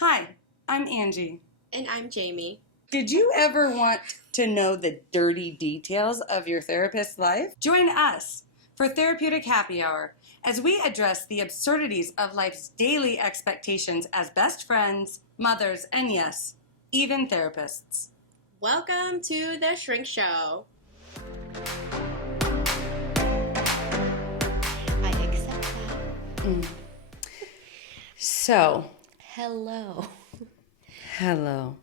Hi, I'm Angee. And I'm Jaime. Did you ever want to know the dirty details of your therapist's life? Join us for Therapeutic Happy Hour as we address the absurdities of life's daily expectations as best friends, mothers, and yes, even therapists. Welcome to the Shrink Show. I accept that. So, Hello. hello.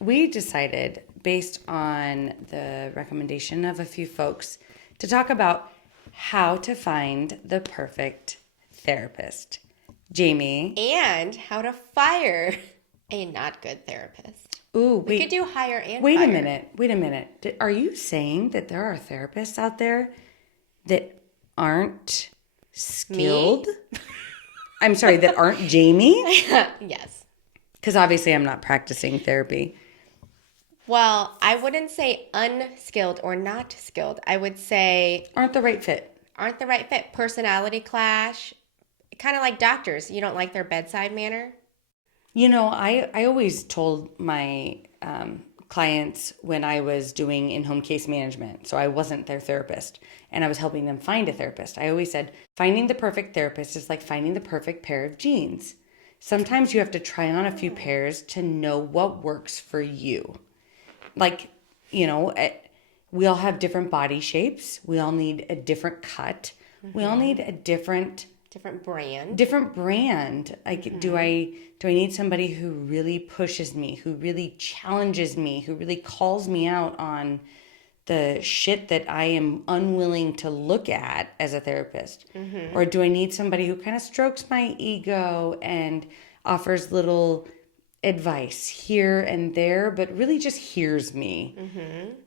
We decided, based on the recommendation of a few folks, to talk about how to find the perfect therapist. Jaime. And how to fire a not good therapist. Ooh, We could do hire and wait fire. Wait a minute. Are you saying that there are therapists out there that aren't skilled? Me? I'm sorry, that aren't Jaime? Yes. Because obviously I'm not practicing therapy. Well, I wouldn't say unskilled or not skilled. I would say Aren't the right fit. aren't the right fit. Personality clash. Kind of like doctors. You don't like their bedside manner? You know, I always told my clients when I was doing in-home case management, so I wasn't their therapist, and I was helping them find a therapist. I always said, finding the perfect therapist is like finding the perfect pair of jeans. Sometimes you have to try on a few pairs to know what works for you. Like, you know, we all have different body shapes. We all need a different cut. We all need a different brand. Like, do I need somebody who really pushes me, who really challenges me, who really calls me out on the shit that I am unwilling to look at as a therapist? Or do I need somebody who kind of strokes my ego and offers little advice here and there, but really just hears me?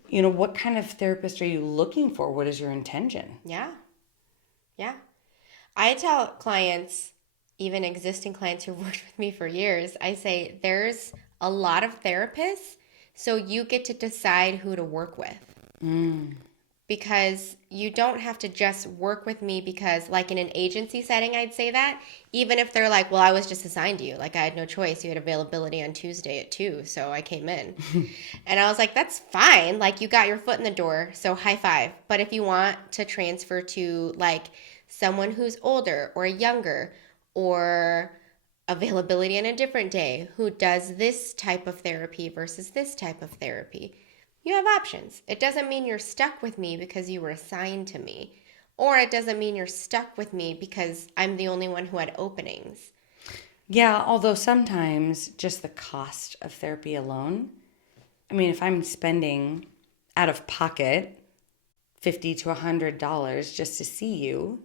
You know, what kind of therapist are you looking for? What is your intention? Yeah. Yeah. I tell clients, even existing clients who've worked with me for years, I say there's a lot of therapists, so you get to decide who to work with. Because you don't have to just work with me because, like in an agency setting, I'd say that. Even if they're like, well, I was just assigned to you. Like, I had no choice. You had availability on Tuesday at 2, so I came in. And I was like, that's fine. Like, you got your foot in the door, so high five. But if you want to transfer to, like, someone who's older or younger or availability on a different day who does this type of therapy versus this type of therapy, you have options. It doesn't mean you're stuck with me because you were assigned to me, or it doesn't mean you're stuck with me because I'm the only one who had openings. Yeah, although sometimes just the cost of therapy alone, I mean, if I'm spending out of pocket $50 to $100 just to see you,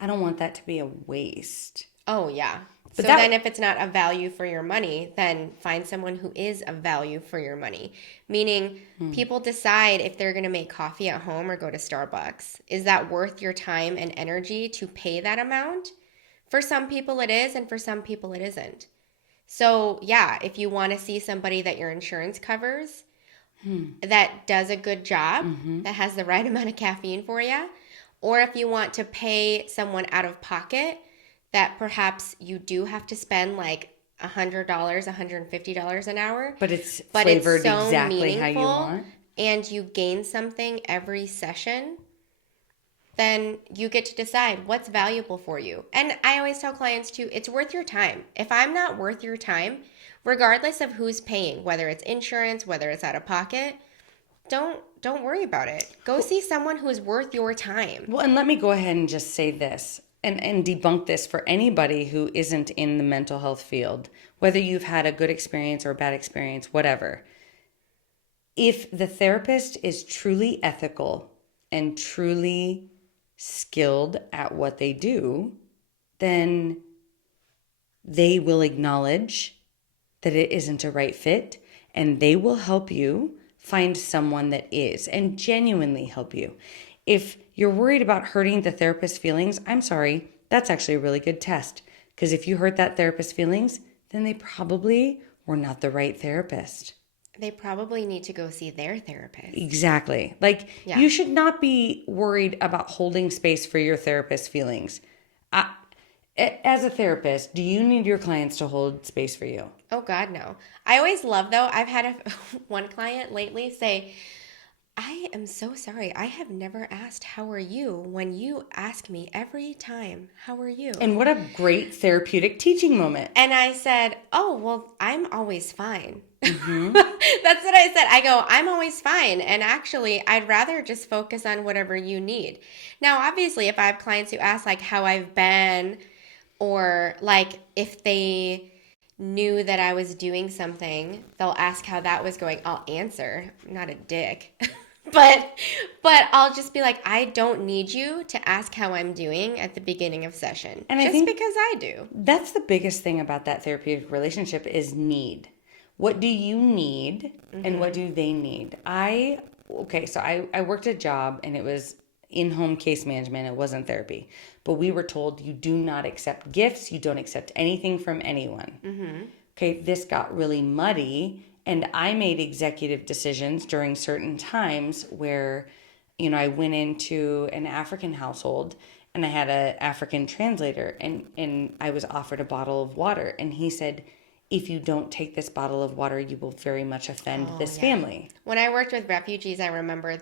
I don't want that to be a waste. Oh, yeah. But So then if it's not a value for your money, then find someone who is a value for your money. Meaning people decide if they're going to make coffee at home or go to Starbucks. Is that worth your time and energy to pay that amount? For some people it is, and for some people it isn't. So yeah, if you want to see somebody that your insurance covers, that does a good job, that has the right amount of caffeine for you, or if you want to pay someone out of pocket that perhaps you do have to spend like $100, $150 an hour, But it's flavored so exactly how you meaningful want. and you gain something every session, then you get to decide what's valuable for you. And I always tell clients too, it's worth your time. If I'm not worth your time, regardless of who's paying, whether it's insurance, whether it's out of pocket, don't worry about it. Go see someone who is worth your time. Well, and let me go ahead and just say this and debunk this for anybody who isn't in the mental health field, whether you've had a good experience or a bad experience, whatever. If the therapist is truly ethical and truly skilled at what they do, then they will acknowledge that it isn't a right fit, and they will help you find someone that is and genuinely help you. If you're worried about hurting the therapist's feelings, I'm sorry, that's actually a really good test. Because if you hurt that therapist's feelings, then they probably were not the right therapist. They probably need to go see their therapist. Exactly. Like, you should not be worried about holding space for your therapist's feelings. As a therapist, do you need your clients to hold space for you? Oh God, no. I always love though. I've had one client lately say, I am so sorry. I have never asked how are you when you ask me every time, how are you? And what a great therapeutic teaching moment. And I said, oh, well, I'm always fine. Mm-hmm. That's what I said. I go, I'm always fine. And actually, I'd rather just focus on whatever you need. Now, obviously, if I have clients who ask like how I've been, or like if they knew that I was doing something, they'll ask how that was going. I'll answer. I'm not a dick. But I'll just be like, I don't need you to ask how I'm doing at the beginning of session. And I just think because I do. that's the biggest thing about that therapeutic relationship is need. What do you need and what do they need? So I worked a job and it was in-home case management. It wasn't therapy. But we were told you do not accept gifts. You don't accept anything from anyone. Okay, this got really muddy and I made executive decisions during certain times where, I went into an African household and I had an African translator and I was offered a bottle of water and he said, if you don't take this bottle of water, you will very much offend this family. When I worked with refugees, I remember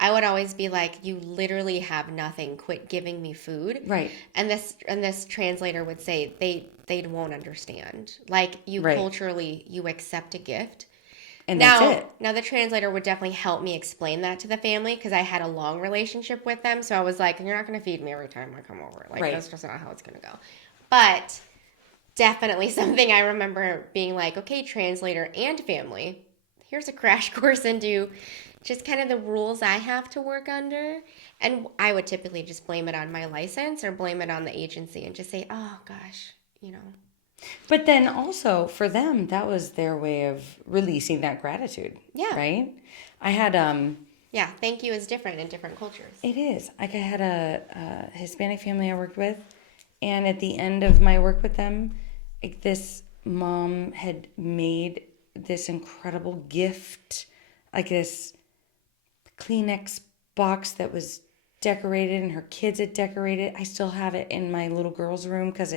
I would always be like, you literally have nothing. Quit giving me food. Right. And this translator would say they won't understand. Like you Right. culturally, you accept a gift. And Now, that's it. now the translator would definitely help me explain that to the family because I had a long relationship with them. So I was like, you're not going to feed me every time I come over. Like Right. that's just not how it's going to go. But definitely something I remember being like, okay, translator and family, here's a crash course into just kind of the rules I have to work under. And I would typically just blame it on my license or blame it on the agency and just say, oh gosh, But then also for them, that was their way of releasing that gratitude. Yeah. Right? I had Yeah, thank you is different in different cultures. It is. Like I had a Hispanic family I worked with, and at the end of my work with them, like this mom had made this incredible gift, like this Kleenex box that was decorated, and her kids had decorated. I still have it in my little girl's room because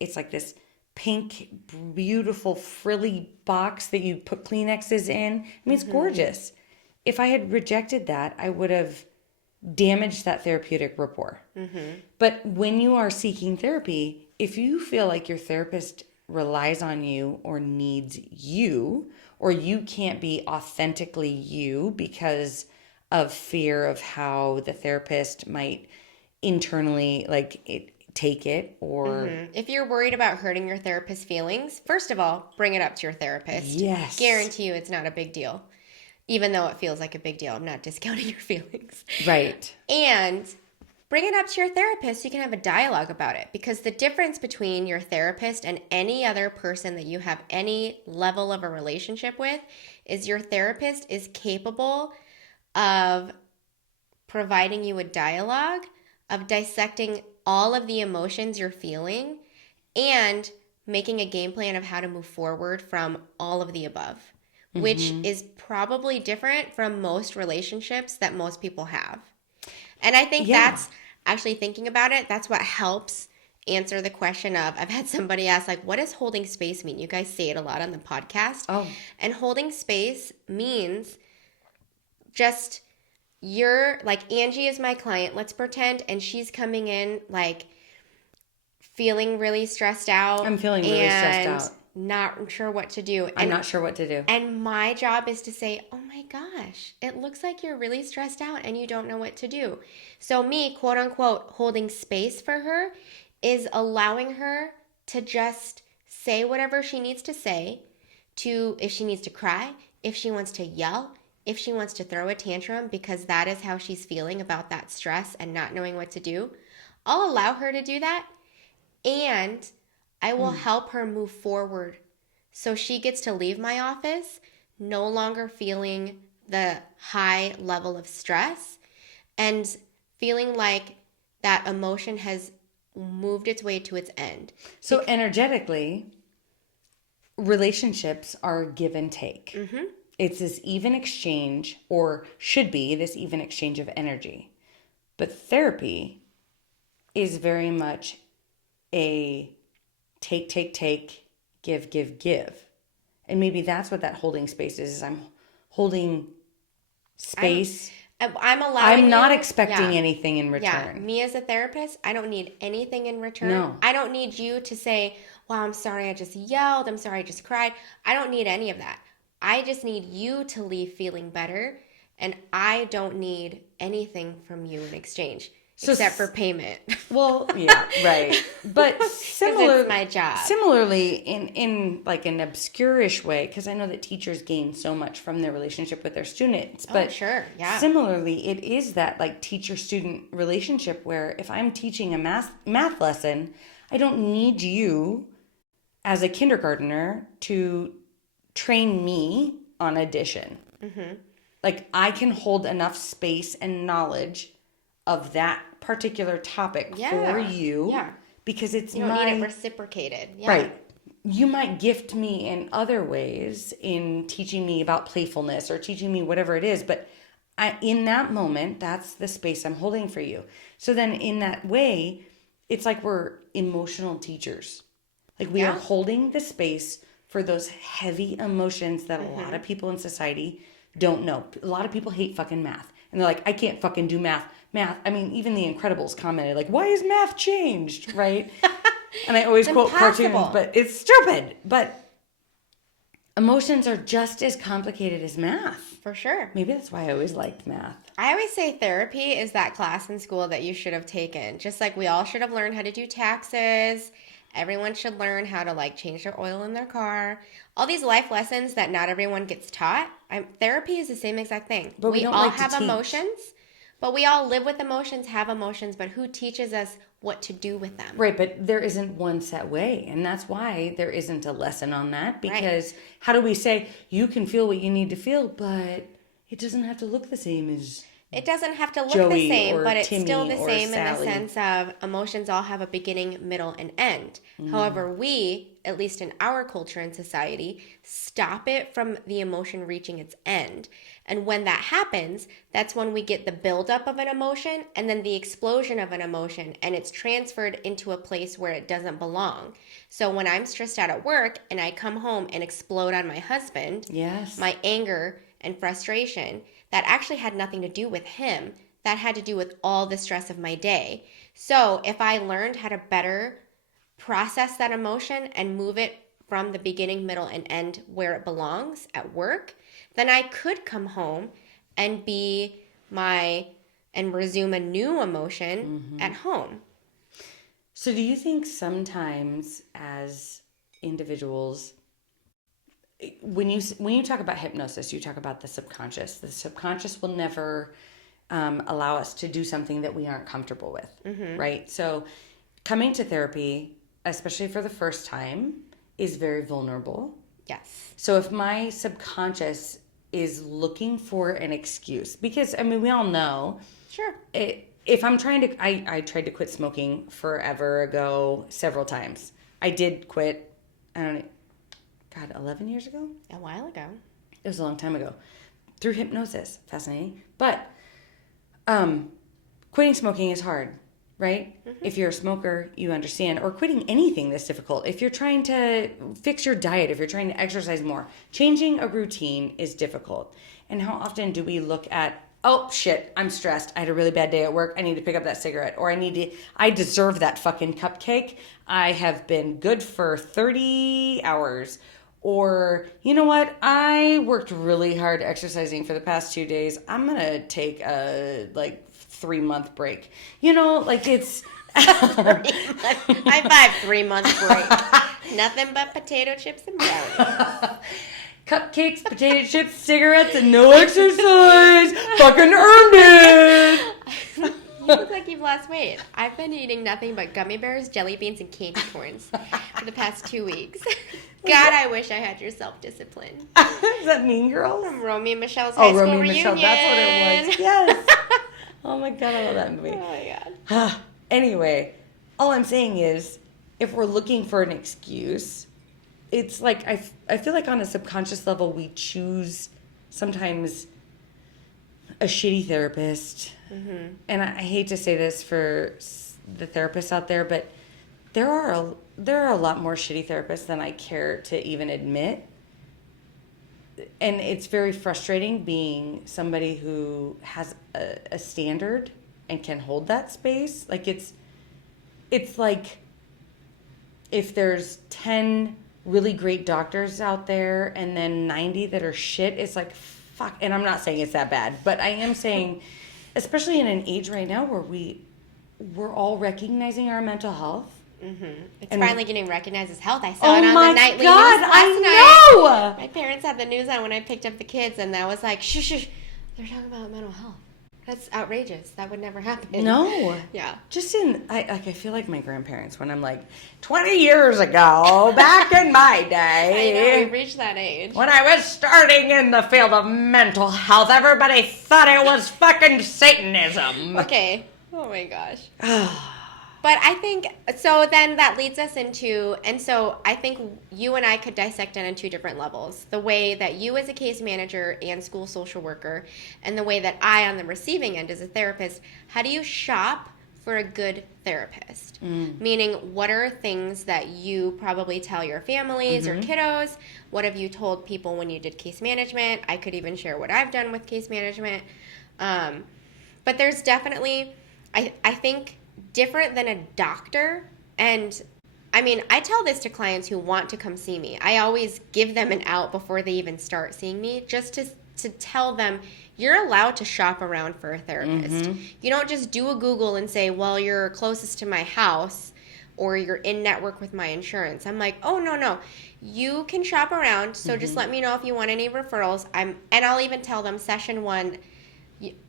it's like this pink, beautiful, frilly box that you put Kleenexes in. I mean, it's gorgeous. If I had rejected that, I would have damaged that therapeutic rapport. But when you are seeking therapy, if you feel like your therapist relies on you or needs you, or you can't be authentically you because of fear of how the therapist might internally take it, or If you're worried about hurting your therapist's feelings, first of all, bring it up to your therapist. Yes. Guarantee you it's not a big deal. Even though it feels like a big deal, I'm not discounting your feelings. Right. And bring it up to your therapist so you can have a dialogue about it. Because the difference between your therapist and any other person that you have any level of a relationship with is your therapist is capable of providing you a dialogue, of dissecting all of the emotions you're feeling, and making a game plan of how to move forward from all of the above, which is probably different from most relationships that most people have. And I think that's actually thinking about it, that's what helps answer the question of, I've had somebody ask, like, what does holding space mean? You guys say it a lot on the podcast. Oh. And holding space means just you're like, Angee is my client, let's pretend, and she's coming in like feeling really stressed out. I'm feeling really stressed out. Not sure what to do. I'm not sure what to do. And my job is to say, oh my gosh, it looks like you're really stressed out and you don't know what to do. So me, quote unquote, holding space for her is allowing her to just say whatever she needs to say, to if she needs to cry, if she wants to yell, if she wants to throw a tantrum because that is how she's feeling about that stress and not knowing what to do. I'll allow her to do that, and I will help her move forward so she gets to leave my office no longer feeling the high level of stress and feeling like that emotion has moved its way to its end. So energetically, relationships are give and take. It's this even exchange, or should be this even exchange of energy. But therapy is very much a take, give. And maybe that's what that holding space is I'm holding space. I'm allowing I'm not you, expecting yeah. anything in Yeah, return. me as a therapist, I don't need anything in return. No. I don't need you to say, wow, I'm sorry I just yelled. I'm sorry I just cried. I don't need any of that. I just need you to leave feeling better. And I don't need anything from you in exchange So, except for payment. well, yeah, right. But Because it's my job. similarly, in like an obscurish way, because I know that teachers gain so much from their relationship with their students. But sure, yeah. similarly, it is that like teacher-student relationship where if I'm teaching a math lesson, I don't need you as a kindergartner to train me on addition. Like I can hold enough space and knowledge of that particular topic for you because it's You don't need it reciprocated. Yeah. right. You might gift me in other ways in teaching me about playfulness or teaching me whatever it is, but in that moment, that's the space I'm holding for you. So then in that way, it's like we're emotional teachers. Like we are holding the space for those heavy emotions that a lot of people in society don't know. A lot of people hate fucking math. And they're like, I can't fucking do math. I mean, even the Incredibles commented, like, why is math changed, right? And I always quote cartoons, but it's stupid. But emotions are just as complicated as math. For sure. Maybe that's why I always liked math. I always say therapy is that class in school that you should have taken. Just like we all should have learned how to do taxes. Everyone should learn how to like change their oil in their car. All these life lessons that not everyone gets taught. Therapy is the same exact thing. But we don't all like to have teach. Emotions, but we all live with emotions, have emotions, but who teaches us what to do with them? Right, but there isn't one set way. And that's why there isn't a lesson on that. Because how do we say you can feel what you need to feel, but it doesn't have to look the same as it doesn't have to look Joey the same, but it's Timmy still the same Sally. in the sense of emotions all have a beginning, middle, and end. However, we, at least in our culture and society, stop it from the emotion reaching its end. And when that happens, that's when we get the buildup of an emotion and then the explosion of an emotion, and it's transferred into a place where it doesn't belong. So when I'm stressed out at work and I come home and explode on my husband, my anger and frustration, that actually had nothing to do with him. That had to do with all the stress of my day. So if I learned how to better process that emotion and move it from the beginning, middle, and end where it belongs at work, then I could come home and resume a new emotion at home. So do you think sometimes as individuals, when you talk about hypnosis, you talk about the subconscious. The subconscious will never allow us to do something that we aren't comfortable with, right? So coming to therapy, especially for the first time, is very vulnerable. Yes. So if my subconscious is looking for an excuse, because I mean, we all know. Sure. If I'm trying to, I tried to quit smoking forever ago, several times. I did quit, I don't know, God, 11 years ago? A while ago. It was a long time ago. Through hypnosis. Fascinating. But quitting smoking is hard, right? If you're a smoker, you understand. Or quitting anything that's difficult. If you're trying to fix your diet, if you're trying to exercise more, changing a routine is difficult. And how often do we look at, oh shit, I'm stressed. I had a really bad day at work. I need to pick up that cigarette. Or I deserve that fucking cupcake. I have been good for 30 hours. Or, you know what? I worked really hard exercising for the past 2 days. I'm going to take a 3-month break. You know, like it's... High 5, 3-month break. Nothing but potato chips and brownies. Cupcakes, potato chips, cigarettes, and no exercise. Fucking earned it. You look like you've lost weight. I've been eating nothing but gummy bears, jelly beans, and candy corns for the past 2 weeks. God, I wish I had your self-discipline. Is that Mean Girls? From Romeo and Michelle's high school Romeo and reunion. Michelle, that's what it was. Yes. Oh my God, I love that movie. Oh my God. Anyway, all I'm saying is, if we're looking for an excuse, it's like, I feel like on a subconscious level, we choose sometimes a shitty therapist. And I hate to say this for the therapists out there, but there are a lot more shitty therapists than I care to even admit. And it's very frustrating being somebody who has a standard and can hold that space. Like it's like if there's 10 really great doctors out there and then 90 that are shit, it's like fuck. And I'm not saying it's that bad, but I am saying, especially in an age right now where we're all recognizing our mental health. It's And- finally getting recognized as health. I saw it on my the nightly God, news last I know! night. My parents had the news on when I picked up the kids, and I was like, shh, shh, they're talking about mental health. That's outrageous. That would never happen. No. Yeah. Just I feel like my grandparents when I'm like 20 years ago, back in my I day. know, we reached that age. When I was starting in the field of mental health, everybody thought it was fucking Satanism. Okay. Oh my gosh. But I think, so then that leads us into, and so I think you and I could dissect it on two different levels. The way that you as a case manager and school social worker, and the way that I on the receiving end as a therapist, how do you shop for a good therapist? Meaning, what are things that you probably tell your families or kiddos? What have you told people when you did case management? I could even share what I've done with case management. But there's definitely, I think, different than a doctor. And I mean, I tell this to clients who want to come see me. I always give them an out before they even start seeing me, just to tell them you're allowed to shop around for a therapist. You don't just do a Google and say, well, you're closest to my house or you're in network with my insurance. I'm like, oh, no. You can shop around. So just let me know if you want any referrals. And I'll even tell them session 1,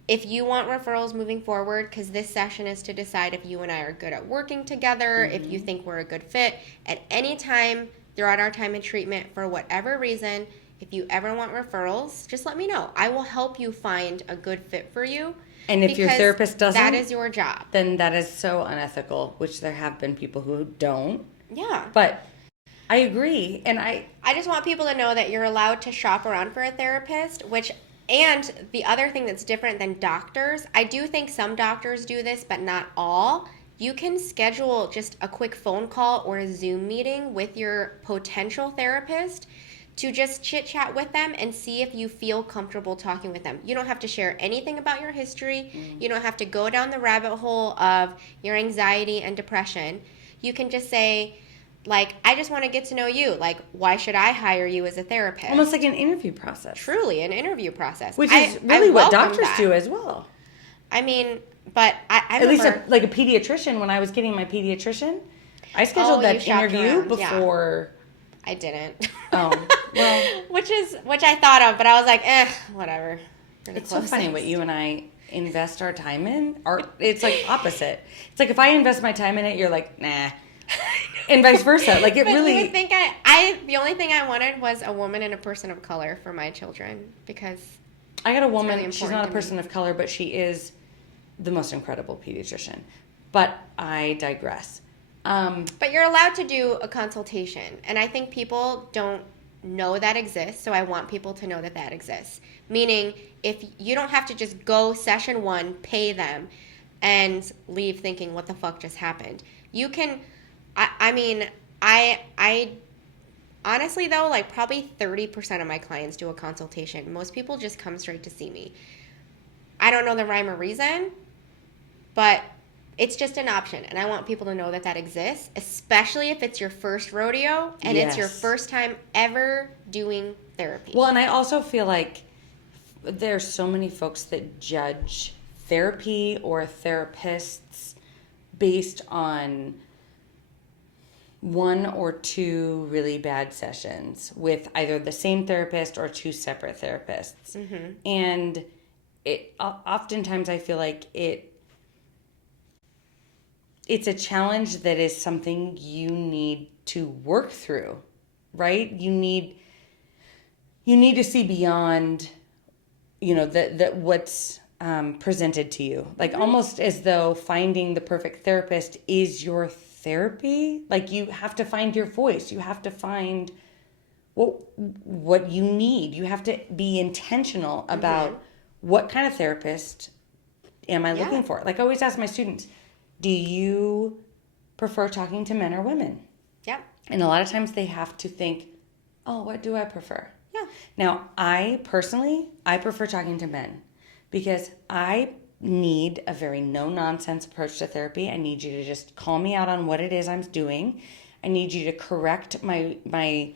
if you want referrals moving forward, because this session is to decide if you and I are good at working together, if you think we're a good fit. At any time throughout our time in treatment, for whatever reason, if you ever want referrals, just let me know. I will help you find a good fit for you. And if your therapist doesn't, that is your job. Then that is so unethical, which there have been people who don't. Yeah. But I agree. And I just want people to know that you're allowed to shop around for a therapist, and the other thing that's different than doctors, I do think some doctors do this, but not all. You can schedule just a quick phone call or a Zoom meeting with your potential therapist to just chit chat with them and see if you feel comfortable talking with them. You don't have to share anything about your history. You don't have to go down the rabbit hole of your anxiety and depression. You can just say, like, I just want to get to know you. Like, why should I hire you as a therapist? almost like an interview process. Truly, an interview process. Which is really what doctors that. do as well. I mean, but I At remember, least like a pediatrician, when I was getting my pediatrician, I scheduled that you shopped interview around, yeah. before. I didn't. Oh, well. which I thought of, but I was like, whatever. It's so funny what you and I invest our time in. It's like opposite. It's like if I invest my time in it, you're like, nah. And vice versa. Like it but really. You would think the only thing I wanted was a woman and a person of color for my children, because I got a woman. really She's not a important to person of color, but she is the most incredible pediatrician. But I digress. But you're allowed to do a consultation, and I think people don't know that exists, so I want people to know that that exists. Meaning, if you don't have to just go session 1, pay them, and leave thinking, what the fuck just happened? You can, I honestly though, like probably 30% of my clients do a consultation. Most people just come straight to see me. I don't know the rhyme or reason, but it's just an option, and I want people to know that that exists, especially if it's your first rodeo and it's your first time ever doing therapy. Well, and I also feel like there's so many folks that judge therapy or therapists based on 1 or 2 really bad sessions with either the same therapist or 2 separate therapists. And oftentimes I feel like it's a challenge that is something you need to work through, right? You need to see beyond, that what's presented to you. Like almost as though finding the perfect therapist is your therapy. Like you have to find your voice. You have to find what you need. You have to be intentional about what kind of therapist am I looking for. Like I always ask my students, do you prefer talking to men or women. Yep. And a lot of times they have to think, oh, what do I prefer? Yeah. Now, I prefer talking to men because I need a very no-nonsense approach to therapy. I need you to just call me out on what it is I'm doing. I need you to correct my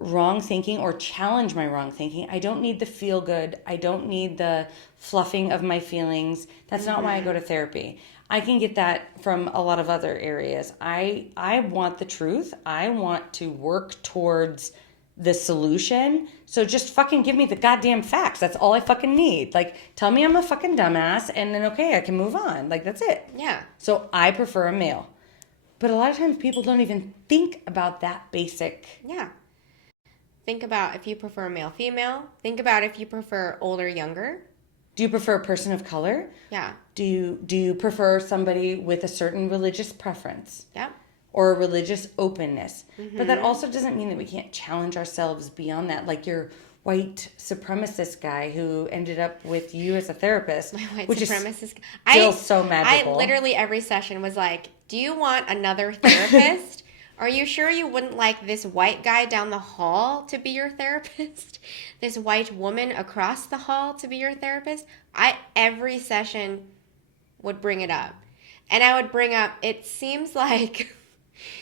wrong thinking or challenge my wrong thinking. I don't need the feel good. I don't need the fluffing of my feelings. That's not why I go to therapy. I can get that from a lot of other areas. I want the truth. I want to work towards the solution. So just fucking give me the goddamn facts. That's all I fucking need. Like, tell me I'm a fucking dumbass and then okay, I can move on. Like, that's it. Yeah. So I prefer a male. But a lot of times people don't even think about that basic. Yeah. Think about if you prefer male, female. Think about if you prefer older, younger. Do you prefer a person of color? Yeah. Do you prefer somebody with a certain religious preference? Yep. Or a religious openness? But that also doesn't mean that we can't challenge ourselves beyond that. Like your white supremacist guy who ended up with you as a therapist, which supremacist. is still so magical. I literally every session was like, do you want another therapist? Are you sure you wouldn't like this white guy down the hall to be your therapist? This white woman across the hall to be your therapist? Every session would bring it up. And I would bring up, it seems like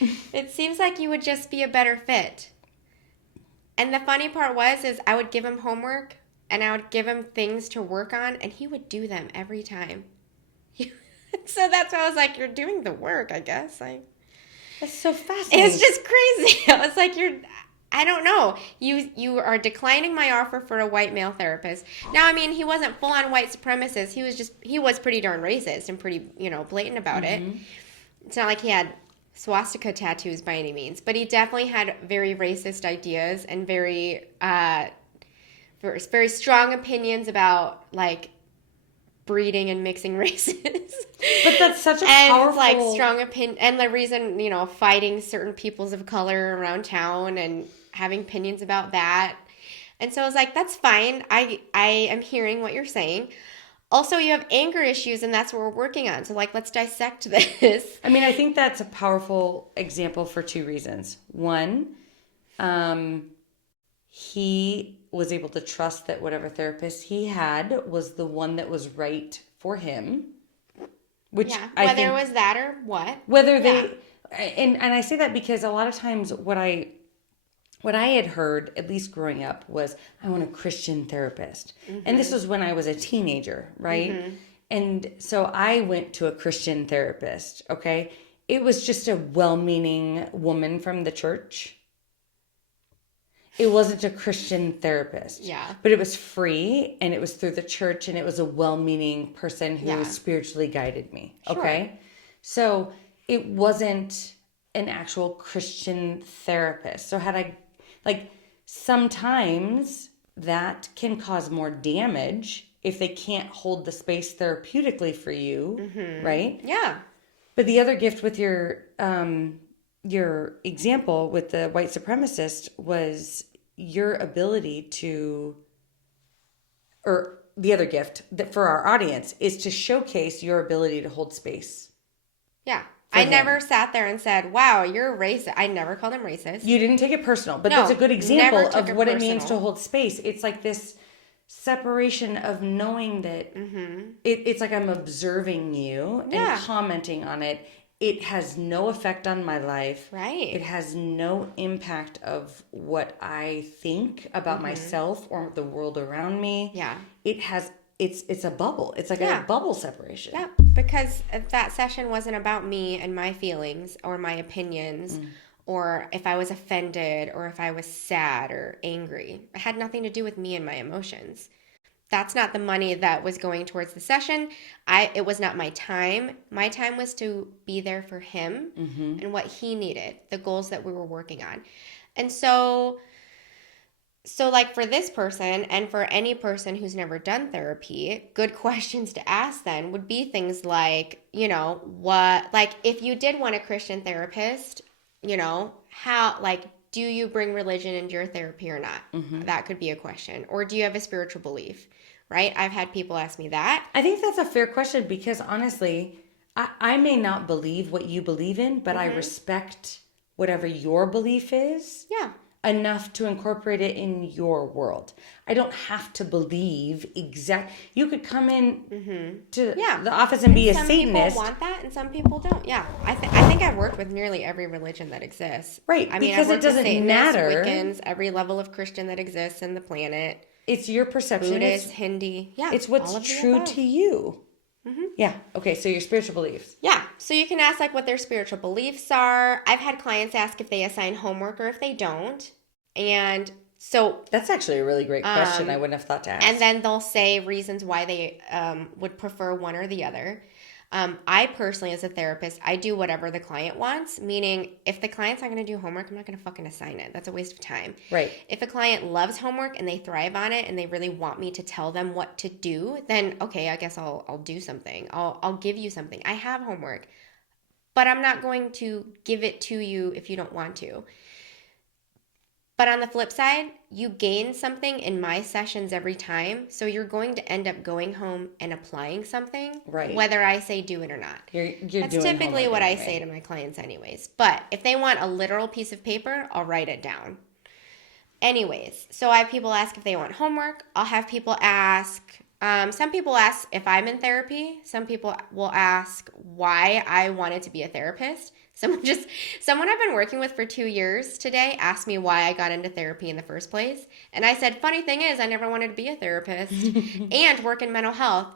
you would just be a better fit. And the funny part is I would give him homework and I would give him things to work on and he would do them every time. So that's why I was like, you're doing the work, I guess. That's so fascinating. It's just crazy. I was like, I don't know. You are declining my offer for a white male therapist. Now, I mean, he wasn't full on white supremacist. He was pretty darn racist and pretty, blatant about it. It's not like he had swastika tattoos by any means, but he definitely had very racist ideas and very strong opinions about like breeding and mixing races. But that's such a and powerful... like strong opinion, and the reason fighting certain peoples of color around town and having opinions about that. And so I was like, that's fine. I am hearing what you're saying. Also, you have anger issues, and that's what we're working on. So, like, let's dissect this. I mean, I think that's a powerful example for two reasons. One, he was able to trust that whatever therapist he had was the one that was right for him. Which whether it was that or what. Whether they... And I say that because a lot of times what I had heard, at least growing up, was I want a Christian therapist. And this was when I was a teenager, right? And so I went to a Christian therapist, okay? It was just a well-meaning woman from the church. It wasn't a Christian therapist. Yeah. But it was free, and it was through the church, and it was a well-meaning person who spiritually guided me, okay? Sure. So it wasn't an actual Christian therapist. So had I... Like, sometimes that can cause more damage if they can't hold the space therapeutically for you, right? Yeah. But the other gift with your example with the white supremacist was your ability to, or the other gift that for our audience is to showcase your ability to hold space. Yeah. I never sat there and said, wow, you're racist. I never called him racist. You didn't take it personal, but that's a good example of what it means to hold space. It's like this separation of knowing that it's like I'm observing you and commenting on it. It has no effect on my life. Right. It has no impact of what I think about myself or the world around me. Yeah. It has... It's a bubble. It's like a bubble separation. Yeah, because that session wasn't about me and my feelings or my opinions or if I was offended or if I was sad or angry. It had nothing to do with me and my emotions. That's not the money that was going towards the session. It was not my time. My time was to be there for him and what he needed, the goals that we were working on. And so like for this person and for any person who's never done therapy, good questions to ask then would be things like, if you did want a Christian therapist, how, like, do you bring religion into your therapy or not? That could be a question. Or do you have a spiritual belief, right? I've had people ask me that. I think that's a fair question because honestly, I may not believe what you believe in, but I respect whatever your belief is. Yeah. Enough to incorporate it in your world. I don't have to believe You could come in to Yeah. the office and be a some Satanist. people want that and some people don't. Yeah. I think I've worked with nearly every religion that exists. Right, I mean, because I've it worked with doesn't Satanists, matter. Wiccans, every level of Christian that exists in the planet. It's your perception. Buddhist, Hindi. Yeah. It's what's all of the true above. to you. Yeah. Okay. So your spiritual beliefs. Yeah. So you can ask like what their spiritual beliefs are. I've had clients ask if they assign homework or if they don't. And so That's actually a really great question. I wouldn't have thought to ask. and then they'll say reasons why they would prefer one or the other. I personally, as a therapist, I do whatever the client wants, meaning if the client's not going to do homework, I'm not going to fucking assign it. That's a waste of time. Right. If a client loves homework and they thrive on it and they really want me to tell them what to do, then okay, I guess I'll do something. I'll give you something. I have homework, but I'm not going to give it to you if you don't want to. But on the flip side, you gain something in my sessions every time. So you're going to end up going home and applying something, Right. whether I say do it or not. You're That's doing typically homework what I anyway. say to my clients anyways. But if they want a literal piece of paper, I'll write it down. Anyways, so I have people ask if they want homework. I'll have people ask, some people ask if I'm in therapy. Some people will ask why I wanted to be a therapist. Someone I've been working with for 2 years today asked me why I got into therapy in the first place. And I said, funny thing is, I never wanted to be a therapist and work in mental health.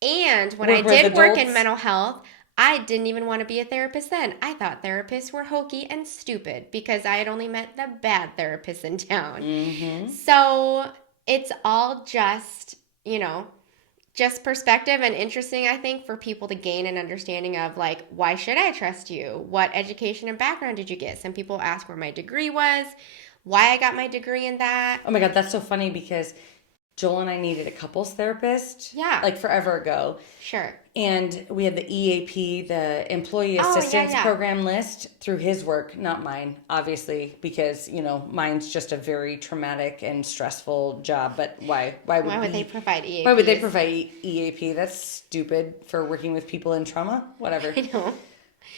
And when I did work in mental health, I didn't even want to be a therapist then. I thought therapists were hokey and stupid because I had only met the bad therapists in town. So it's all just, just perspective and interesting, I think, for people to gain an understanding of, like, why should I trust you? What education and background did you get? Some people ask where my degree was, why I got my degree in that. Oh my God, that's so funny because Joel and I needed a couples therapist. Yeah. Like forever ago. Sure. And we had the EAP, the Employee Assistance yeah. Program list through his work, not mine, obviously, because, mine's just a very traumatic and stressful job. But why would they provide EAP? Why would they provide EAP? That's stupid for working with people in trauma. Whatever. I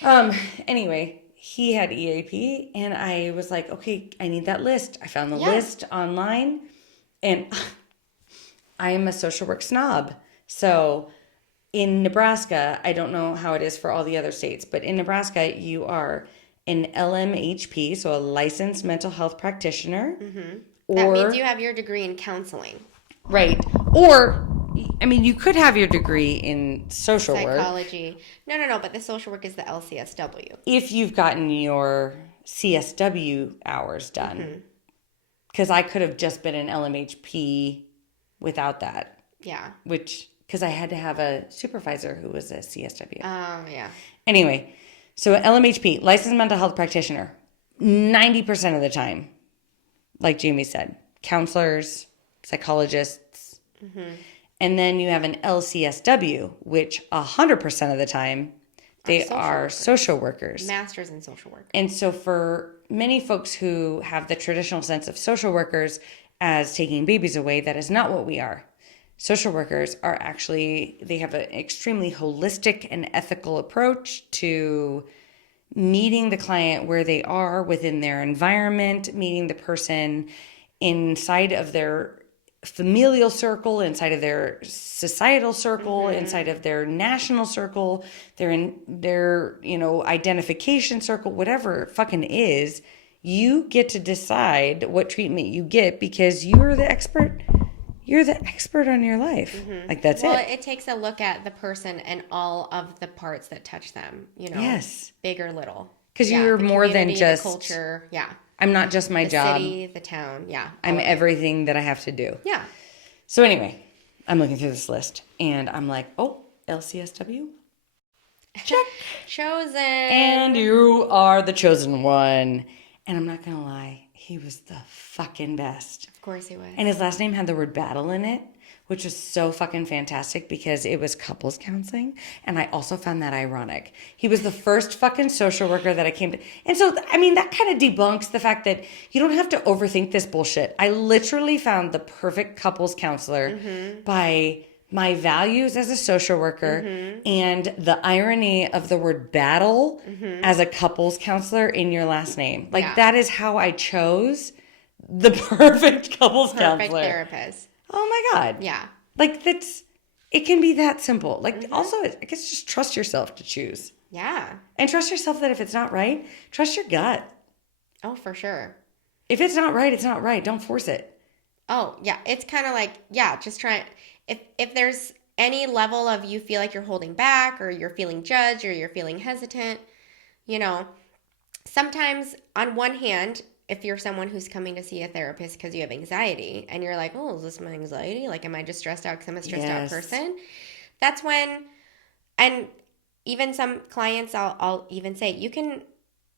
know. Anyway, he had EAP and I was like, okay, I need that list. I found the list online and I am a social work snob. So in Nebraska, I don't know how it is for all the other states, but in Nebraska, you are an LMHP, so a licensed mental health practitioner. That means you have your degree in counseling. Right. Or, you could have your degree in social work. Psychology. No, but the social work is the LCSW. If you've gotten your CSW hours done. Because I could have just been an LMHP without that. Yeah. Because I had to have a supervisor who was a CSW. Oh, yeah. Anyway, so LMHP, licensed mental health practitioner, 90% of the time, like Jaime said, counselors, psychologists. And then you have an LCSW, which 100% of the time, they are social workers. Masters in social work. And so for many folks who have the traditional sense of social workers as taking babies away, that is not what we are. Social workers are actually, they have an extremely holistic and ethical approach to meeting the client where they are within their environment, meeting the person inside of their familial circle, inside of their societal circle, inside of their national circle, their identification circle, whatever it fucking is. You get to decide what treatment you get because you're the expert. You're the expert on your life. Like, that's it. Well, it takes a look at the person and all of the parts that touch them, Yes. big or little. Because you're more than just... the culture, yeah. I'm not just my job. The city, the town, yeah. I'm everything that I have to do. Yeah. So anyway, I'm looking through this list, and I'm like, oh, LCSW? Check. Chosen. And you are the chosen one. And I'm not going to lie, he was the fucking best. Of course he was. And his last name had the word battle in it, which was so fucking fantastic because it was couples counseling. And I also found that ironic. He was the first fucking social worker that I came to. And so, that kind of debunks the fact that you don't have to overthink this bullshit. I literally found the perfect couples counselor by my values as a social worker and the irony of the word battle as a couples counselor in your last name. Like, Yeah. that is how I chose the perfect couples Perfect counselor. therapist. Oh my God. Yeah. Like, it can be that simple. Like, also, I guess just trust yourself to choose. Yeah. And trust yourself that if it's not right, trust your gut. Oh, for sure. If it's not right, it's not right. Don't force it. Oh, yeah. It's kind of like, yeah, just try. If there's any level of you feel like you're holding back or you're feeling judged or you're feeling hesitant, you know, sometimes on one hand, if you're someone who's coming to see a therapist because you have anxiety and you're like, oh, is this my anxiety? Like, am I just stressed out because I'm a stressed out person? That's when, and even some clients, I'll even say, you can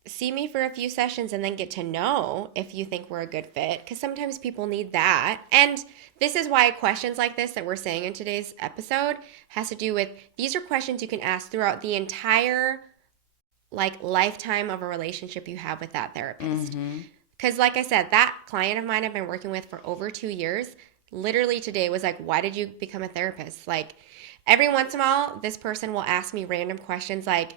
see me for a few sessions and then get to know if you think we're a good fit, because sometimes people need that. And this is why questions like this that we're saying in today's episode has to do with, these are questions you can ask throughout the entire like lifetime of a relationship you have with that therapist. Because like I said, that client of mine I've been working with for over 2 years literally today was like, why did you become a therapist? Like, every once in a while this person will ask me random questions like,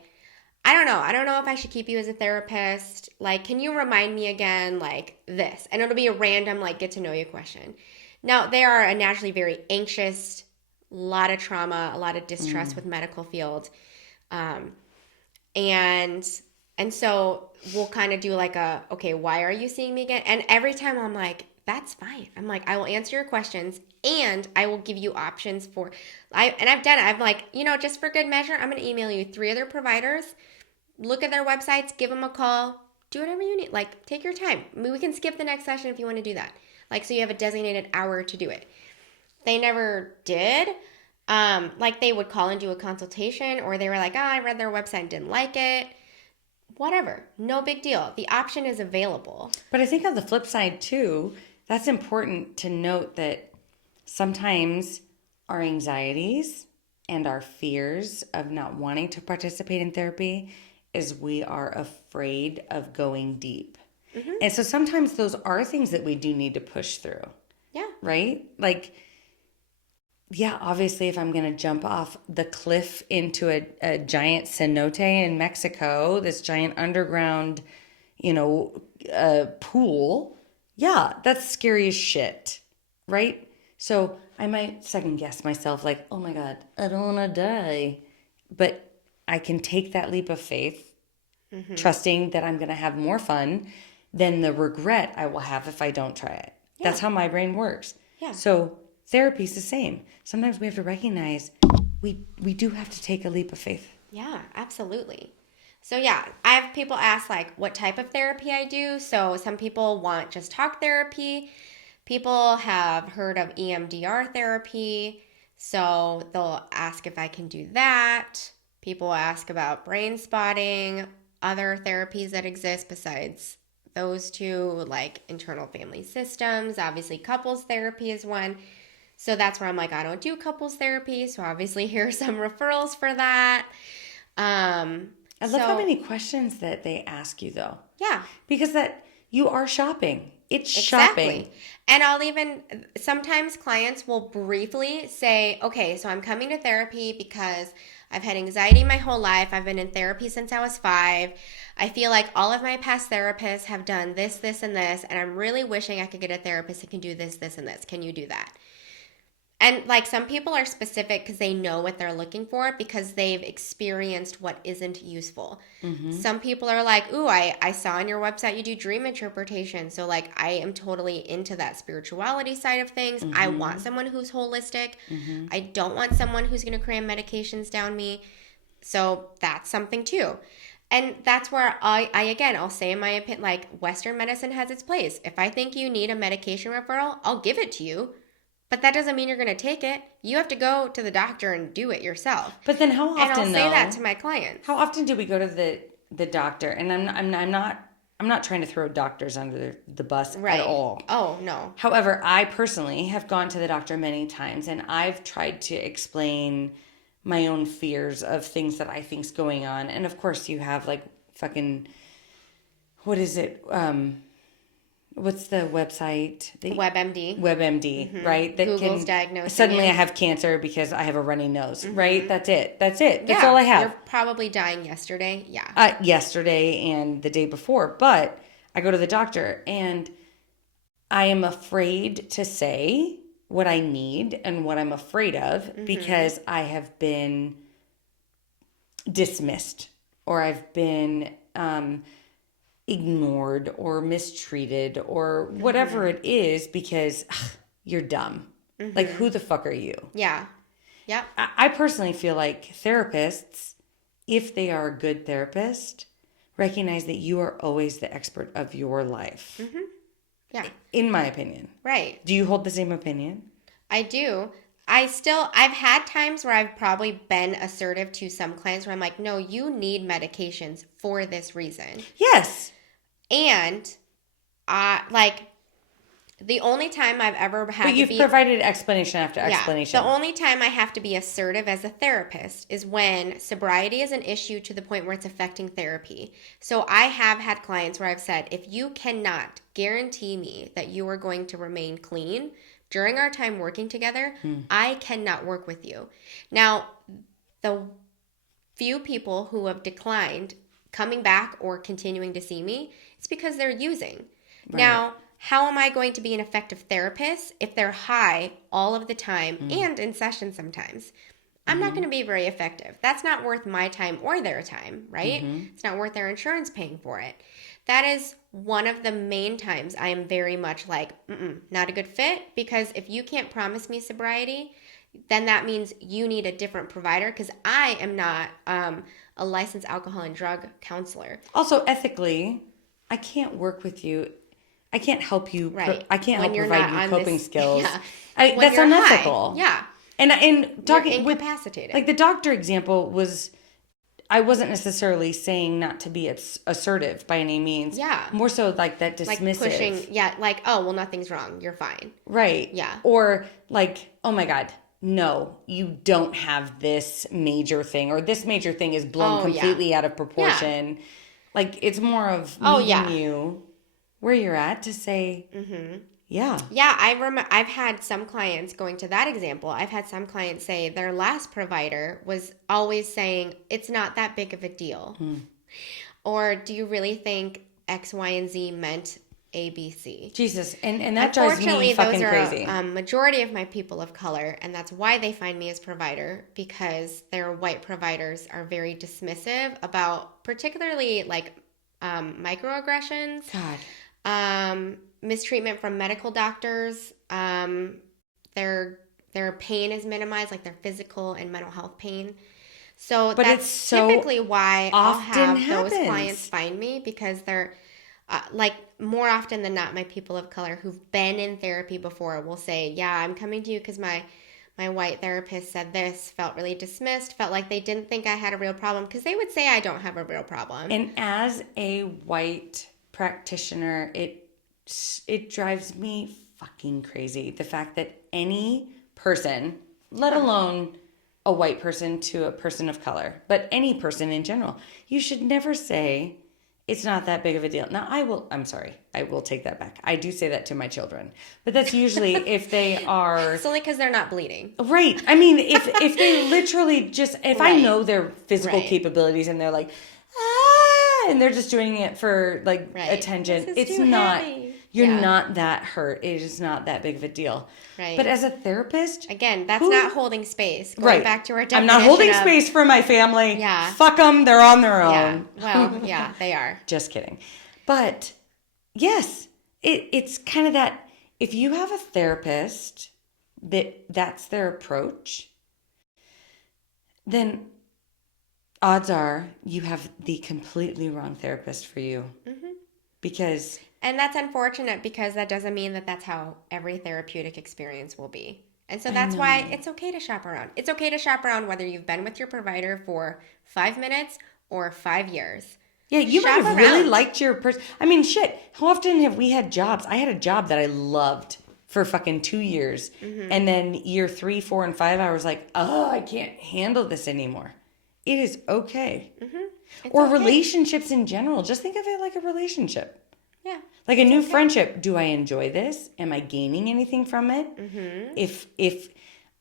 I don't know if I should keep you as a therapist. Like, can you remind me again, like this? And it'll be a random, like, get to know you question. Now, they are a naturally very anxious, a lot of trauma, a lot of distrust with medical field. Um, and so we'll kind of do like okay, why are you seeing me again? And every time I'm like, that's fine. I'm like, I will answer your questions and I will give you options I've done it. I'm like, just for good measure, I'm going to email you 3 other providers. Look at their websites, give them a call, do whatever you need. Like, take your time. I mean, we can skip the next session if you want to do that. Like, so you have a designated hour to do it. They never did. Like, they would call and do a consultation, or they were like, I read their website and didn't like it. Whatever. No big deal. The option is available. But I think on the flip side, too, that's important to note that sometimes our anxieties and our fears of not wanting to participate in therapy is we are afraid of going deep. And so sometimes those are things that we do need to push through. Yeah. Right? Like, yeah, obviously if I'm going to jump off the cliff into a giant cenote in Mexico, this giant underground, pool, yeah, that's scary as shit. Right? So I might second guess myself like, oh my God, I don't want to die. But I can take that leap of faith, trusting that I'm going to have more fun than the regret I will have if I don't try it. Yeah. That's how my brain works. Yeah. So therapy's the same. Sometimes we have to recognize we do have to take a leap of faith. Yeah, absolutely. So yeah, I have people ask like what type of therapy I do. So some people want just talk therapy. People have heard of EMDR therapy. So they'll ask if I can do that. People ask about brain spotting, other therapies that exist besides those two, like internal family systems. Obviously, couples therapy is one. So that's where I'm like, I don't do couples therapy. So obviously, here are some referrals for that. I love how many questions that they ask you, though. Yeah. Because that you are shopping. It's shopping. Exactly. And I'll even, sometimes clients will briefly say, okay, so I'm coming to therapy because I've had anxiety my whole life. I've been in therapy since I was 5. I feel like all of my past therapists have done this, this, and this, and I'm really wishing I could get a therapist that can do this, this, and this. Can you do that? And like some people are specific because they know what they're looking for because they've experienced what isn't useful. Some people are like, ooh, I saw on your website you do dream interpretation. So like I am totally into that spirituality side of things. I want someone who's holistic. I don't want someone who's going to cram medications down me. So that's something too. And that's where I'll say in my opinion, like Western medicine has its place. If I think you need a medication referral, I'll give it to you. But that doesn't mean you're going to take it. You have to go to the doctor and do it yourself. But then how often, and I'll say that to my clients. How often do we go to the doctor? And I'm not trying to throw doctors under the bus at all. Oh, no. However, I personally have gone to the doctor many times, and I've tried to explain my own fears of things that I think's going on. And of course, you have like fucking, what is it? what's the website? WebMD. WebMD, right? That Google's diagnosing suddenly you. I have cancer because I have a runny nose, right? That's it. That's it. That's Yeah, all I have. You're probably dying yesterday. Yeah. Yesterday and the day before, but I go to the doctor and I am afraid to say what I need and what I'm afraid of because I have been dismissed or I've been ignored or mistreated or whatever it is because you're dumb. Like, who the fuck are you? Yeah. Yep. I personally feel like therapists, if they are a good therapist, recognize that you are always the expert of your life. Yeah. In my opinion. Right. Do you hold the same opinion? I do. I've had times where I've probably been assertive to some clients where I'm like, no, you need medications for this reason. Yes. And like the only time I've ever had But you've provided explanation after explanation. The only time I have to be assertive as a therapist is when sobriety is an issue to the point where it's affecting therapy. So I have had clients where I've said, if you cannot guarantee me that you are going to remain clean during our time working together, I cannot work with you. Now, the few people who have declined coming back or continuing to see me, it's because they're using. Right. Now, how am I going to be an effective therapist if they're high all of the time and in session sometimes? I'm not going to be very effective. That's not worth my time or their time, right? It's not worth their insurance paying for it. That is one of the main times I am very much like, not a good fit, because if you can't promise me sobriety, then that means you need a different provider, because I am not a licensed alcohol and drug counselor. Also, ethically, I can't work with you. I can't help you. Right. I can't help provide you coping skills. Yeah. That's unethical. High. Yeah. And talking you're incapacitated. Like the doctor example was, I wasn't necessarily saying not to be assertive by any means. Yeah. More so like that dismissive. Like pushing, like, oh, well, nothing's wrong. You're fine. Right. Yeah. Or like, oh my God, no, you don't have this major thing, or this major thing is blown completely out of proportion. Yeah. Like, it's more of meeting you where you're at to say, yeah. Yeah, I've had some clients, going to that example, I've had some clients say their last provider was always saying, it's not that big of a deal. Or do you really think X, Y, and Z meant A, B, C? Jesus, and that drives me fucking crazy. Unfortunately, those are majority of my people of color, and that's why they find me as provider, because their white providers are very dismissive about particularly like microaggressions. God. Mistreatment from medical doctors. Their pain is minimized, like their physical and mental health pain. So but that's so typically why I'll have happens. Those clients find me, because they're like more often than not, my people of color who've been in therapy before will say, yeah, I'm coming to you because my white therapist said this, felt really dismissed, felt like they didn't think I had a real problem, because they would say I don't have a real problem. And as a white practitioner, it drives me fucking crazy. The fact that any person, let alone a white person to a person of color, but any person in general, you should never say it's not that big of a deal. Now, I will take that back. I do say that to my children, but that's usually if they are... It's only because they're not bleeding. Right. I mean, if they literally just, if I know their physical capabilities and they're like, and they're just doing it for like attention, it's not, heavy. You're not that hurt. It is not that big of a deal. Right. But as a therapist, again, that's not holding space. Going back to our definition, I'm not holding space for my family. Yeah. Fuck them. They're on their own. Yeah. Well, yeah, they are. Just kidding. But yes, it's kind of that, if you have a therapist that's their approach, then odds are you have the completely wrong therapist for you. Because... And that's unfortunate, because that doesn't mean that that's how every therapeutic experience will be. And so that's why it's okay to shop around. It's okay to shop around whether you've been with your provider for 5 minutes or 5 years. Yeah, you might have really liked your person. I mean, shit, how often have we had jobs? I had a job that I loved for fucking 2 years. And then year 3, 4, and 5, I was like, oh, I can't handle this anymore. It is okay. Or relationships in general. Just think of it like a relationship. Yeah. Like a new friendship, do I enjoy this? Am I gaining anything from it? Mm-hmm. If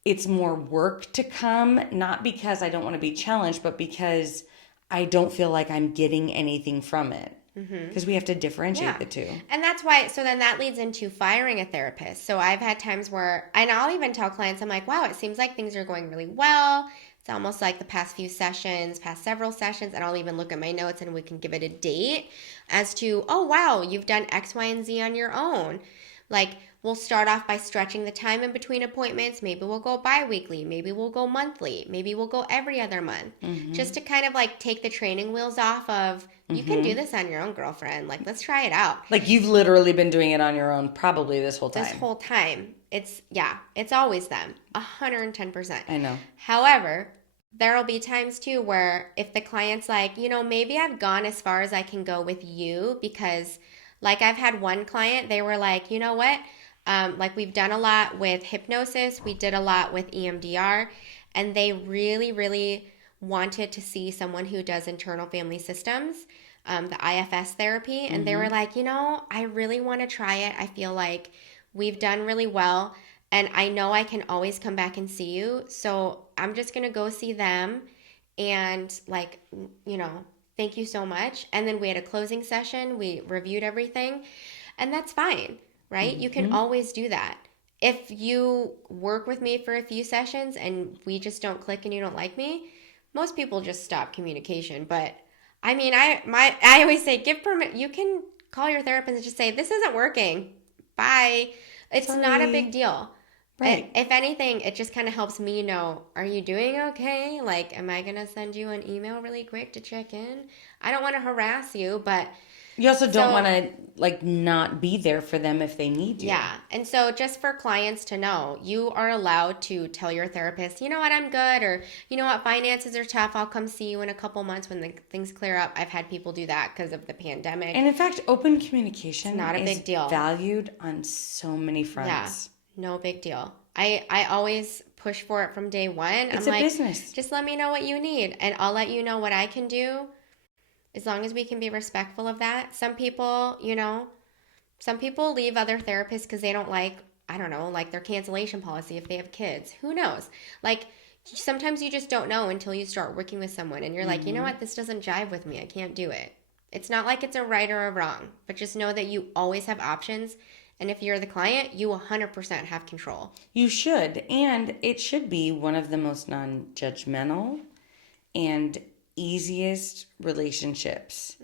it's more work to come, not because I don't want to be challenged, but because I don't feel like I'm getting anything from it. Because we have to differentiate Yeah. the two. And that's why, so then that leads into firing a therapist. So I've had times where, and I'll even tell clients, I'm like, wow, it seems like things are going really well. It's almost like the past few sessions, past several sessions, and I'll even look at my notes and we can give it a date as to, oh, wow, you've done X, Y, and Z on your own. Like, we'll start off by stretching the time in between appointments. Maybe we'll go bi-weekly. Maybe we'll go monthly. Maybe we'll go every other month. Just to kind of like take the training wheels off of, you can do this on your own, girlfriend. Like, let's try it out. Like you've literally been doing it on your own probably this whole time. This whole time. It's always them. 110%. I know. However, there'll be times too where if the client's like, maybe I've gone as far as I can go with you because like I've had one client, they were like, you know what? Like we've done a lot with hypnosis, we did a lot with EMDR, and they really, really wanted to see someone who does internal family systems, the IFS therapy. And they were like, I really want to try it. I feel like we've done really well. And I know I can always come back and see you. So I'm just going to go see them and like, thank you so much. And then we had a closing session. We reviewed everything. And that's fine, right? You can always do that. If you work with me for a few sessions and we just don't click and you don't like me, most people just stop communication. But I mean, I always say give permit. You can call your therapist and just say this isn't working. Bye. It's not a big deal. Right. If anything, it just kind of helps me know, are you doing okay? Like, am I going to send you an email really quick to check in? I don't want to harass you, but you also don't want to like not be there for them if they need you. Yeah. And so just for clients to know, you are allowed to tell your therapist, you know what, I'm good, or you know what, finances are tough. I'll come see you in a couple months when things clear up. I've had people do that because of the pandemic. And in fact, open communication It's not a big deal. Valued on so many fronts. Yeah, no big deal. I always push for it from day one. It's I'm a like, business. just let me know what you need and I'll let you know what I can do as long as we can be respectful of that. Some people, some people leave other therapists because they don't like, I don't know, like their cancellation policy if they have kids. Who knows? Like sometimes you just don't know until you start working with someone and you're like, you know what, this doesn't jive with me. I can't do it. It's not like it's a right or a wrong, but just know that you always have options. And if you're the client, you 100% have control. You should. And it should be one of the most non-judgmental and easiest relationships.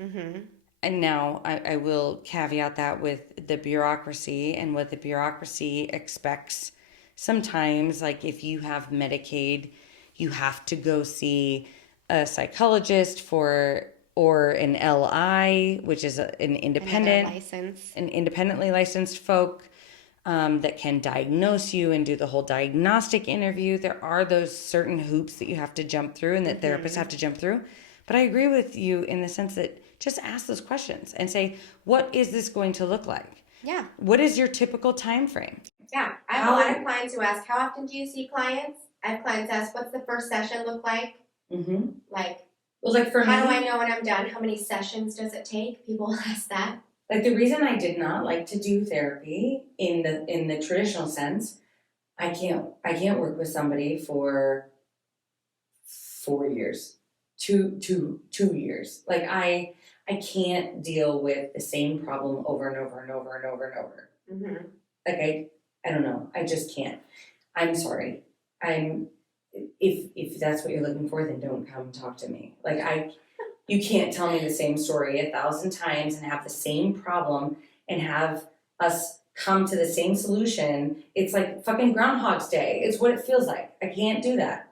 And now I will caveat that with the bureaucracy and what the bureaucracy expects. Sometimes, like if you have Medicaid, you have to go see a psychologist or an LI, which is an independently licensed folk that can diagnose you and do the whole diagnostic interview. There are those certain hoops that you have to jump through and that therapists have to jump through. But I agree with you in the sense that just ask those questions and say, what is this going to look like? Yeah. What is your typical time frame? Yeah. I have a lot of clients who ask, how often do you see clients? I have clients ask, what's the first session look like? Like, well, like for how do I know when I'm done? How many sessions does it take? People ask that. Like the reason I did not like to do therapy in the traditional sense, I can't work with somebody for 4 years, two years. Like I can't deal with the same problem over and over and over and over and over. Like I don't know. I just can't. I'm sorry. If that's what you're looking for, then don't come talk to me. Like you can't tell me the same story 1,000 times and have the same problem and have us come to the same solution. It's like fucking Groundhog's Day. It's what it feels like. I can't do that.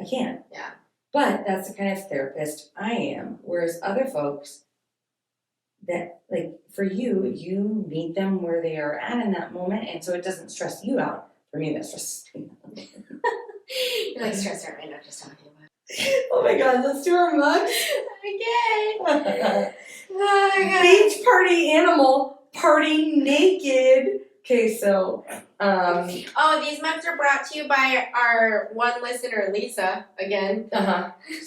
I can't. Yeah. But that's the kind of therapist I am. Whereas other folks that, like, for you, you meet them where they are at in that moment, and so it doesn't stress you out. For me, that stresses me out. You're like stressed out right now just talking about Oh my god, let's do our mugs. Okay. Oh my god. Beach party animal, party naked. Okay, so, Oh, these mugs are brought to you by our one listener, Lisa, again.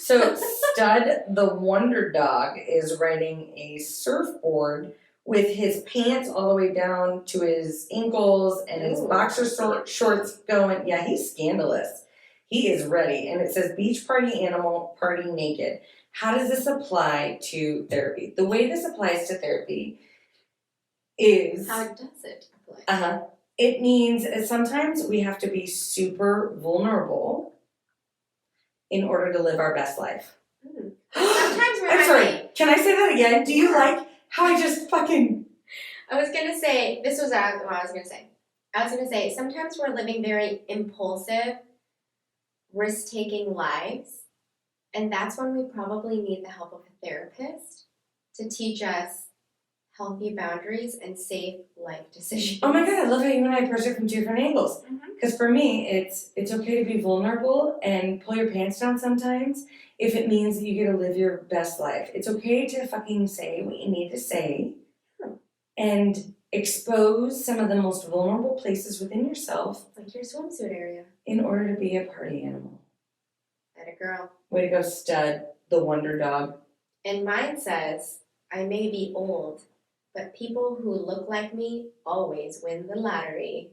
So Stud the Wonder Dog is riding a surfboard with his pants all the way down to his ankles and his boxer shorts going. Yeah, he's scandalous. He is ready. And it says beach party animal, party naked. How does this apply to therapy? The way this applies to therapy is... How does it apply? It means sometimes we have to be super vulnerable in order to live our best life. Sometimes we're I'm sorry. Can I say that again? Do you like how I just fucking... I was going to say, this was what I was going to say. I was going to say, sometimes we're living very impulsive, risk-taking lives, and that's when we probably need the help of a therapist to teach us healthy boundaries and safe life decisions. Oh my God, I love how you and I approach it from two different angles. Because for me, it's okay to be vulnerable and pull your pants down sometimes if it means that you get to live your best life. It's okay to fucking say what you need to say and expose some of the most vulnerable places within yourself. Like your swimsuit area. In order to be a party animal. And a girl. Way to go, stud, the wonder dog. And mine says, I may be old, but people who look like me always win the lottery.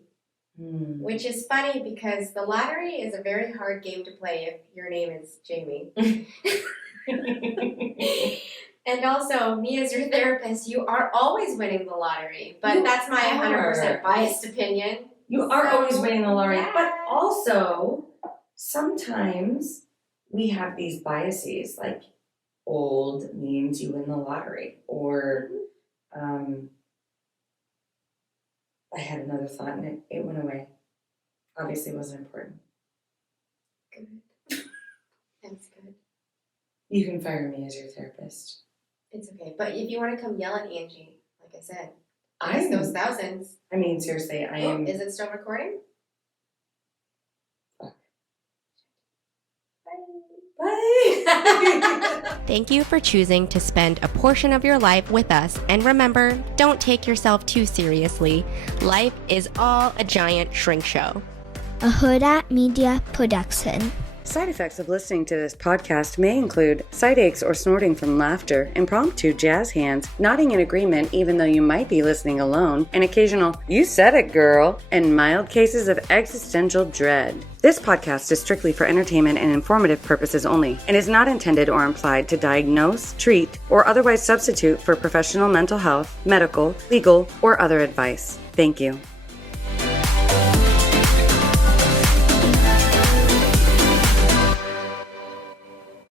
Which is funny because the lottery is a very hard game to play if your name is Jaime. And also, me as your therapist, you are always winning the lottery. But that's my 100% biased opinion. You are always winning the lottery. Yeah. But also, sometimes we have these biases, like old means you win the lottery. Or I had another thought and it went away. Obviously it wasn't important. Good. That's good. You can fire me as your therapist. It's okay. But if you want to come yell at Angee, like I said, I those thousands. I mean, seriously, I am... Is it still recording? Fuck. Bye. Thank you for choosing to spend a portion of your life with us. And remember, don't take yourself too seriously. Life is all a giant shrink show. A Huda Media Production. Side effects of listening to this podcast may include side aches or snorting from laughter, impromptu jazz hands, nodding in agreement even though you might be listening alone, an occasional "you said it, girl," and mild cases of existential dread. This podcast is strictly for entertainment and informative purposes only and is not intended or implied to diagnose, treat, or otherwise substitute for professional mental health, medical, legal, or other advice. Thank you.